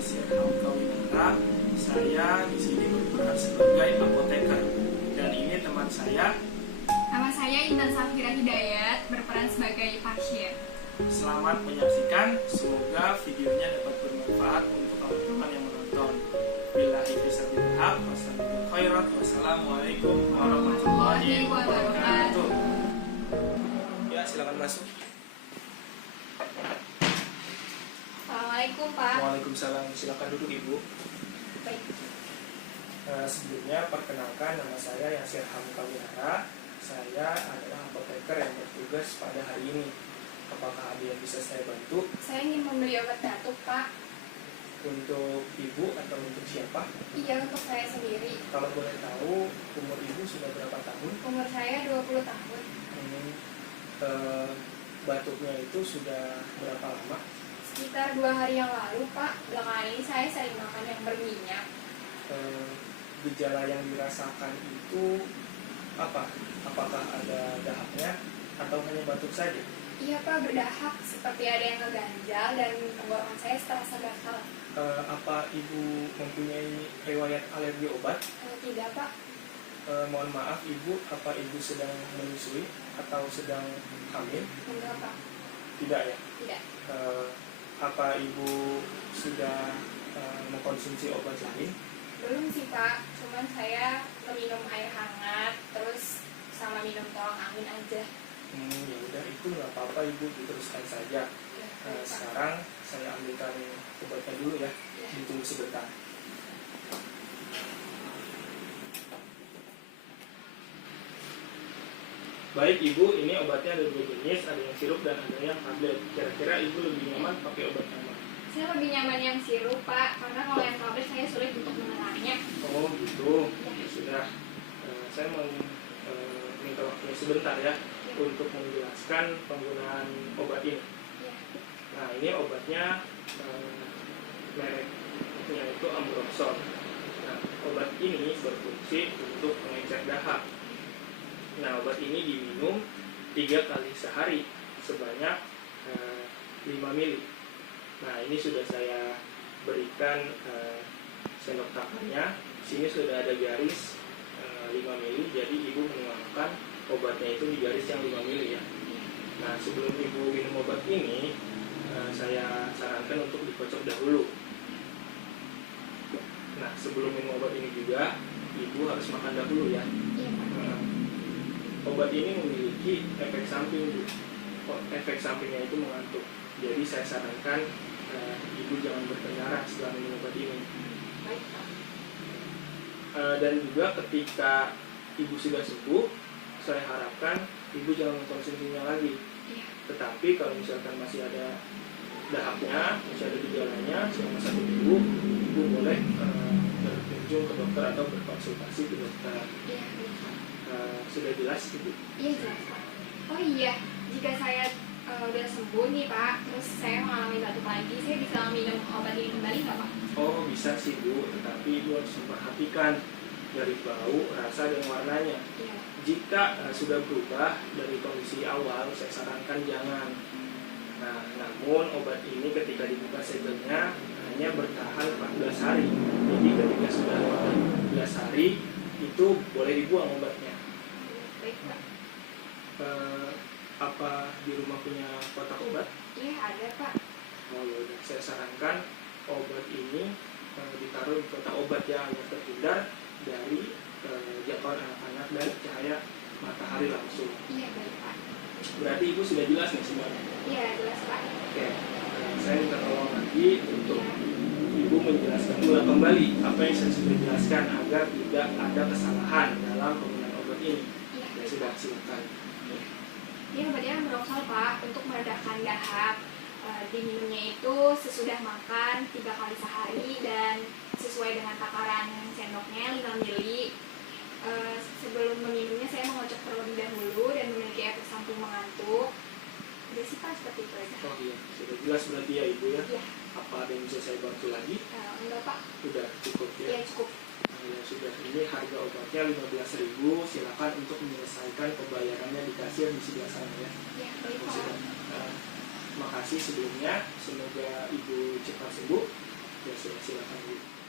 Sirham Kawinara. Saya di sini berperan sebagai apoteker dan ini teman saya. Nama saya Intan Safira Hidayat, berperan sebagai pasien. Selamat menyaksikan, semoga videonya dapat bermanfaat untuk teman-teman yang menonton. Billahi fisabilillah, wassalamualaikum khairat, wassalamualaikum warahmatullahi wabarakatuh. Ya, silakan masuk. Assalamualaikum Pak. Waalaikumsalam, silakan duduk Ibu. Baik. Sebelumnya perkenalkan, nama saya Sirham Kawinara. Saya adalah apoteker yang bertugas pada hari ini. Apakah ada yang bisa saya bantu? Saya ingin membeli obat batuk Pak. Untuk Ibu atau untuk siapa? Iya, untuk saya sendiri. Kalau boleh tahu, umur Ibu sudah berapa tahun? Umur saya 20 tahun. Batuknya itu sudah berapa lama? Sekitar 2 hari yang lalu Pak. Belakangan ini saya sering makan yang berminyak. Gejala yang dirasakan itu apa? Apakah ada dahaknya atau hanya batuk saja? Iya Pak, berdahak. Seperti ada yang ngeganjal dan tenggorokan saya terasa gatal. Apa Ibu mempunyai riwayat alergi obat? Tidak Pak. Mohon maaf Ibu, apa Ibu sedang menyusui atau sedang hamil? Enggak Pak. Tidak ya? Tidak. Apa Ibu sudah mengkonsumsi obat lain? Belum sih Pak, cuman saya minum air hangat, terus sama minum tolong angin aja. Ya udah, itu nggak apa-apa Ibu, diteruskan saja. Ya, Sekarang saya ambilkan obatnya dulu ya, ditunggu sebentar. Baik Ibu, ini obatnya ada 2 jenis, ada yang sirup dan ada yang tablet. Kira-kira Ibu lebih nyaman pakai obat mana? Saya lebih nyaman yang sirup Pak, karena kalau yang tablet saya sulit untuk menelannya. Oh gitu, ya sudah. Saya mau minta waktunya sebentar ya untuk menjelaskan penggunaan obat ini. Ya. Nah, ini obatnya mereknya itu Ambroxol. Nah, obat ini berfungsi untuk mengecer dahak. Nah, obat ini diminum 3 kali sehari sebanyak 5 mili. Nah, ini sudah saya berikan sendok takannya. Di sini sudah ada garis 5 mili, jadi Ibu menuangkan obatnya itu di garis yang 5 mili ya. Nah, sebelum Ibu minum obat ini, saya sarankan untuk dikocok dahulu. Nah, sebelum minum obat ini juga, Ibu harus makan dahulu ya. Iya Pak. Obat ini memiliki efek samping, Bu. Efek sampingnya itu mengantuk. Jadi saya sarankan Ibu jangan berkendara setelah minum obat ini. Baik Pak. Dan juga ketika Ibu sudah sembuh, saya harapkan Ibu jangan mengkonsumsinya lagi. Iya. Tetapi kalau misalkan masih ada dahaknya, masih ada gejalanya selama 1 minggu, Ibu boleh berkunjung ke dokter atau berkonsultasi ke dokter. Iya, baik Pak. Sudah jelas Ibu? Iya jelas Pak. Oh iya, jika saya udah sembuh nih Pak, terus saya mengalami batuk lagi, saya bisa minum obat ini kembali nggak Pak? Oh bisa sih Bu, tetapi Ibu harus memperhatikan dari bau, rasa, dan warnanya. Iya. Jika sudah berubah dari kondisi awal, saya sarankan jangan. Nah, namun obat ini ketika dibuka segelnya hanya bertahan 14 hari. Jadi ketika sudah 14 hari, itu boleh dibuang obatnya. Baik Pak. Apa di rumah punya kotak obat? Iya ada Pak. Oh yaudah, saya sarankan obat ini ditaruh di kotak obat ya, agar terhindar dari jangkauan anak-anak dan cahaya matahari langsung. Iya baik Pak. Berarti Ibu sudah jelas nih semuanya? Iya jelas Pak. Oke, saya minta tolong lagi untuk Ibu menjelaskan ulang kembali apa yang saya sudah jelaskan agar tidak ada kesalahan dalam penggunaan obat ini. Iya. Ya sudah, silakan. Ini obatnya Ambroxol Pak, untuk meredakan dahak. Diminumnya itu sesudah makan 3 kali sehari dan sesuai dengan takaran sendoknya 5 mili. Sebelum meminumnya saya mengocok terlebih dahulu dan memiliki efek samping mengantuk. Udah sih Pak, seperti itu aja. Oh iya, sudah jelas berarti ya Ibu ya. Iya. Apa ada yang bisa saya bantu lagi? Enggak Pak. Sudah cukup ya. Iya cukup. Ya sudah, ini harga obatnya 15.000. Silakan untuk menyelesaikan pembayarannya di kasir di sebelah sana ya. Iya baik Pak. Sudah. Makasih sebelumnya, semoga Ibu cepat sembuh. Ya sudah, silakan Bu.